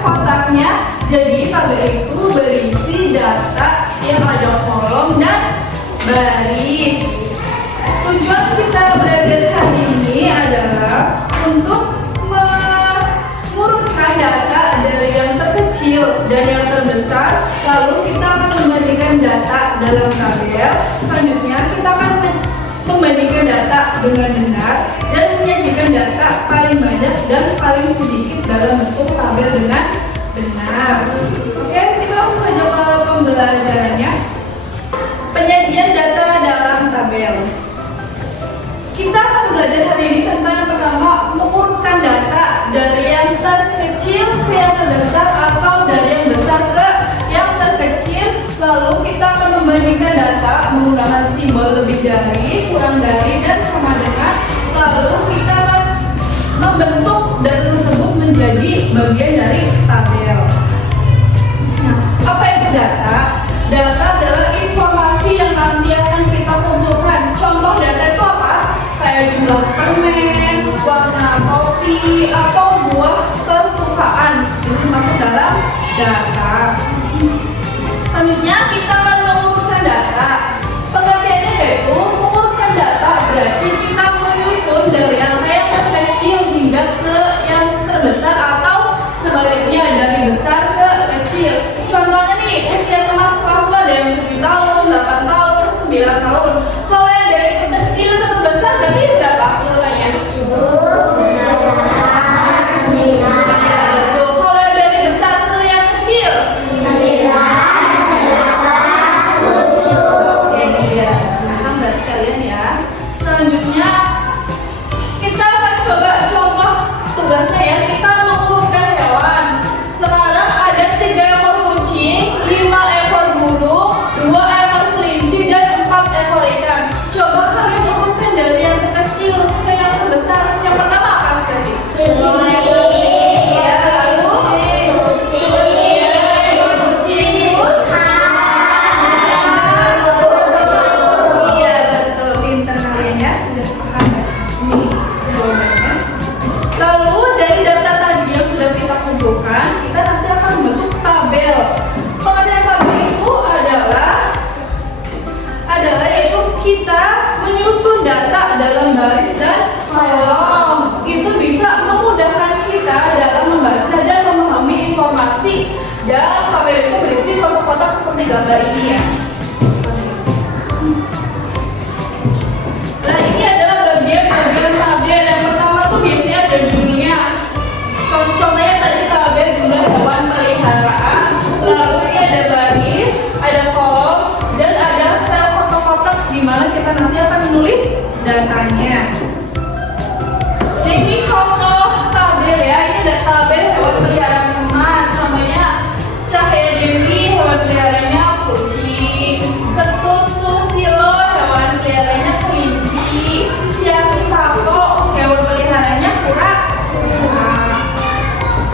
kotaknya. Jadi tabel itu berisi data yang ada kolom dan baris. Tujuan kita belajar hari ini adalah untuk mengurutkan data dari yang terkecil dan yang terbesar. Lalu kita akan membandingkan data dalam tabel. Selanjutnya kita akan membandingkan data dengan benar dan menyajikan data paling banyak dan paling sedikit dalam bentuk tabel dengan benar. Oke, kita langsung saja ke pembelajarannya. Penyajian data dalam tabel. Kita akan belajar hari ini tentang yang pertama, mengurutkan data dari yang terkecil ke yang terbesar atau dari yang besar ke yang terkecil. Lalu kita akan membandingkan data menggunakan simbol lebih dari, kurang dari, dan sama dengan. Lalu kita akan membentuk data tersebut menjadi bagian dari tabel. Nah, apa itu data? Data adalah informasi yang nanti akan kita kumpulkan. Contoh data itu apa? Kayak jumlah permen, warna topi, atau buah kesukaan. Itu masuk dalam data. Selanjutnya kita akan mengurutkan data. Pengertiannya yaitu mengurutkan data berarti kita menyusun dari angka yang terkecil hingga ke yang terbesar atau sebaliknya dari besar ke kecil. Contohnya nih, usia teman sekolah itu ada yang 7 tahun, 8 tahun, 9 tahun. Kalau yang dari terkecil ke terbesar berarti berapa urutannya? Tugasnya ya, kita mengurutkan hewan. Sekarang ada 3 ekor kucing, 5 ekor burung, 2 ekor kelinci, dan 4 ekor ikan. Coba kalian urutkan dari yang terkecil ke yang terbesar. Yang pertama apa berarti? Ya, lalu kucing. Iya, betul, pintar kalian ya, sudah paham ya. Ini jawabannya. Lalu dari data tadi yang sudah kita kumpulkan, kita nanti akan membentuk tabel. Pengertian tabel itu adalah yaitu kita menyusun data dalam baris dan kolom. Itu bisa memudahkan kita dalam membaca dan memahami informasi. Dan tabel itu berisi kotak-kotak seperti gambar ini ya. Nah, ini adalah bagian-bagian tabel. Yang pertama tuh biasanya ada judulnya. Contohnya tadi tabel jumlah hewan peliharaan. Lalu ini ada baris, ada kolom, dan ada sel kotak-kotak di mana kita nanti akan menulis datanya. Nah, ini contoh tabel ya. Ini ada tabel hewan peliharaan teman. Contohnya Cahaya Dewi, hewan peliharaannya kucing. Ketut Susilo, hewan peliharaannya kelinci. Ciami Sato, hewan peliharaannya kura-kura.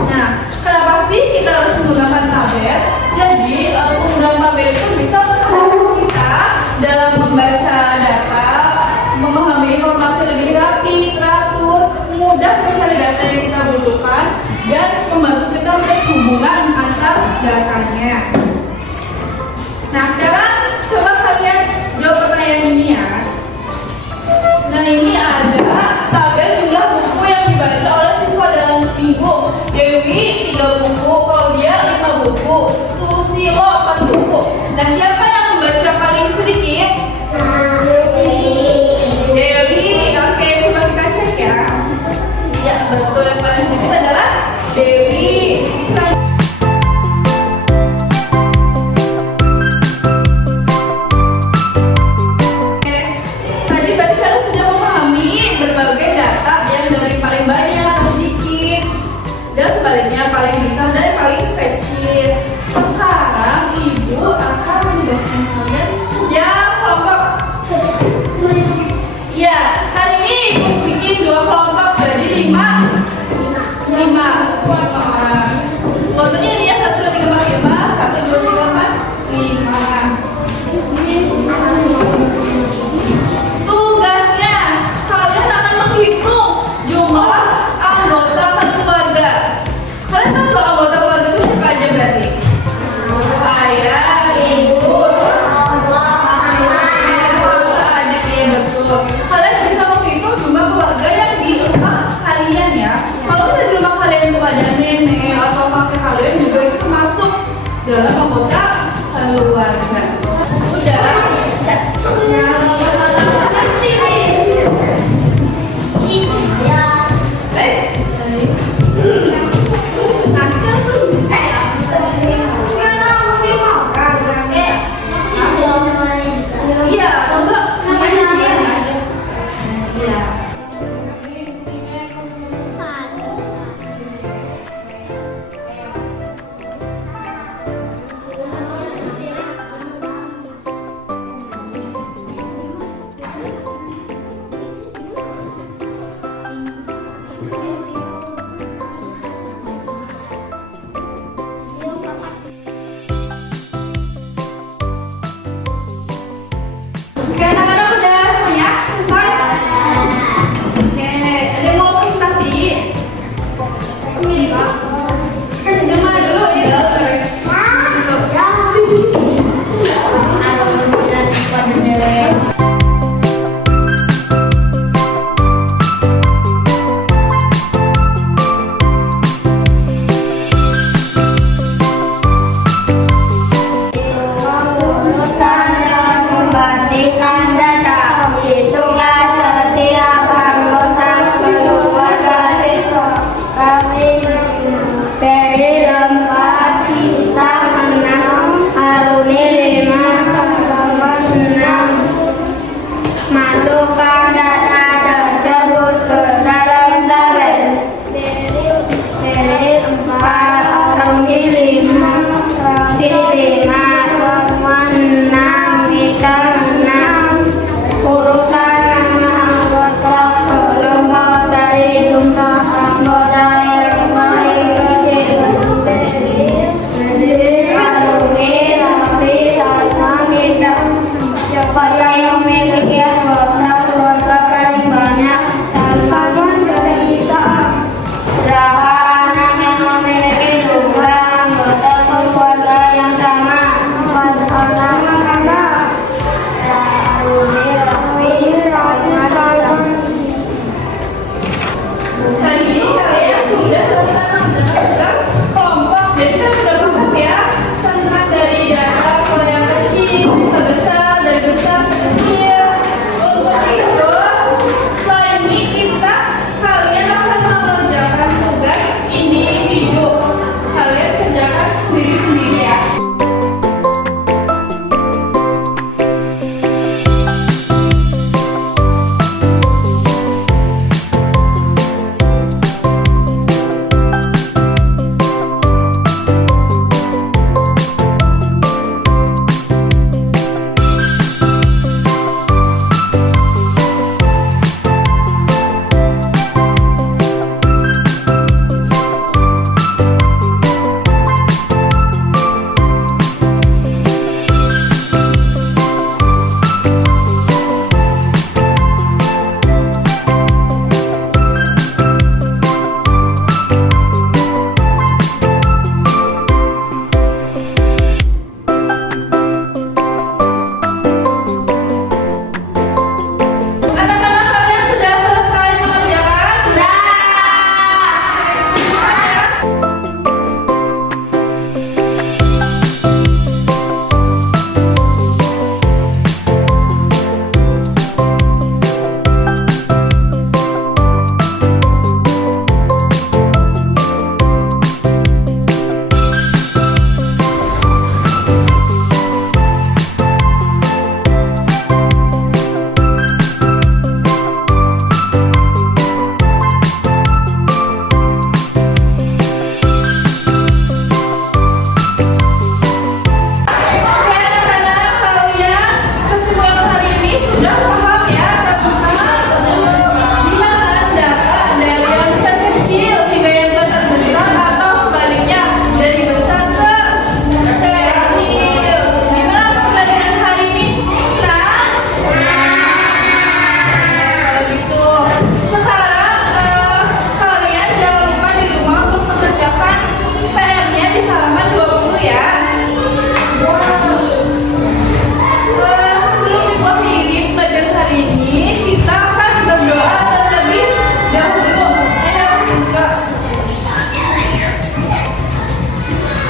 Nah, kenapa sih kita harus menggunakan tabel? Jadi, penggunaan tabel itu bisa membantu kita dalam membaca data, memahami informasi lebih rapi, teratur, mudah mencari data yang kita butuhkan, dan membantu kita melihat hubungan antar datanya. Nah, sekarang coba kalian jawab pertanyaan ini ya. Nah, ini ada tabel jumlah buku yang dibaca oleh siswa dalam seminggu. Dewi 3 buku, Claudia 5 buku, Susilo 4 buku. Nah, siapa yang membaca paling sedikit? Dewi. Oke, coba kita cek ya. Ya, betul, yang paling sedikit adalah Dewi. Tadi berarti kalian sudah memahami berbagai data yang dari paling banyak ke sedikit dan sebaliknya paling besar dari paling kecil. Sekarang ibu akan menjelaskan kalian ya kelompok. Ya, hari ini ibu bikin 2 kelompok jadi 5. Fotonya ini ya 1, 2, 3, 4, 5, 1, 2, 3, 4, 5. Tugasnya kalian akan menghitung jumlah anggota keluarga. Kalian tahu anggota keluarga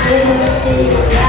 Terima kasih.